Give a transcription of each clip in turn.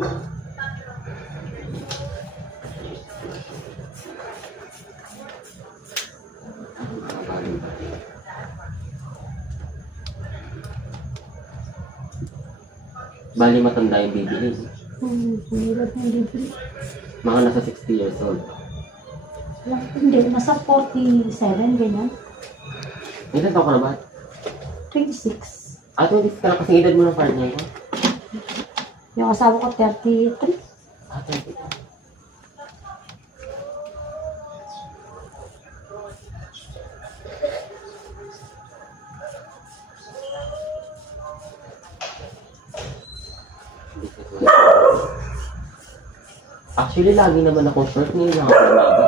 Bali matanda yung bibili. Hirap na libre. Mga nasa 60 years old. Hindi, nasa 47, ganyan. Ilan taon ka na ba? 26. 26 ka na kasi edad mo ng partner ko. Yung asawa ko, 33. 20. Actually, lagi naman akong short ngayon lang ako lumaga.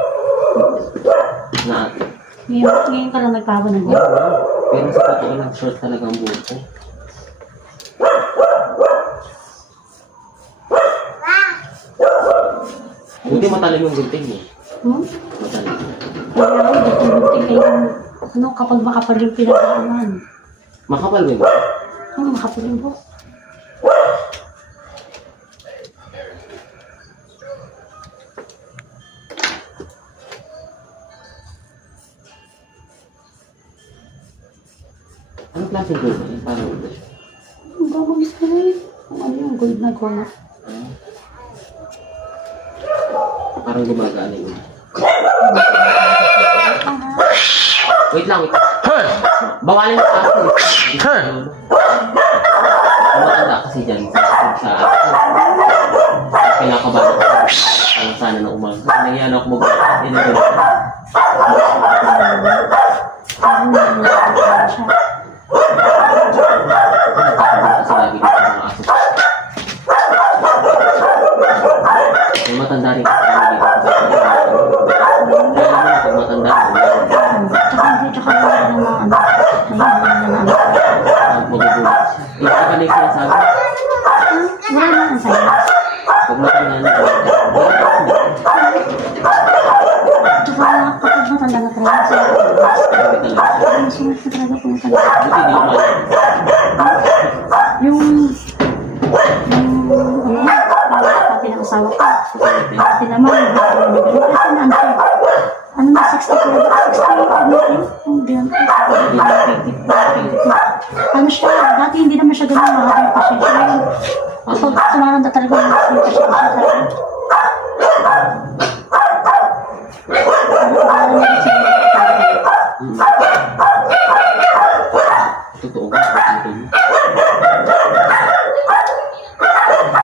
Na ate. Ngayon ka lang nagkaba ng ganyan. Pero sa totoo lang, short talaga ang buhok ko. Hindi matalim yung gunting eh. Matalim. Kaya ako, dito kayo, ano, kapag makapal yung pinagdaanan. Makapal ba yun? Makapal yung buhok. Anong klaseng gold ba yun? Parang gold siya. Ang gagawin ko na yun. Kung ano yung gold na goma. Parang gumagana yun. Wait lang, wait. Bawalin sa ako. Ang matanda kasi dyan, sa ako. Kinakabahan ako. Parang sana na umaga. Nangyayaan ako mag-inagod. Siya. Kasi lagi dito mga aso. May matanda rin kasi kami dito. Kaya naman pag matanda Tsaka wala na mga ano. Ayun, magugulat siya. Ito ka na yung sinasabi. wala na ang sayo. Pag matanda na Tsaka kapag matanda na talaga siya. Ang sunod na talaga kung matanda. buti di umali. Yung pati ng asawa ko. Pati naman, kasi ano na, 60 ano yun? Hindi yan. Ano siya, dati hindi naman siya ganun mahaba yung pasensya. Kapag tumaranda talaga yung pasensya siya talaga.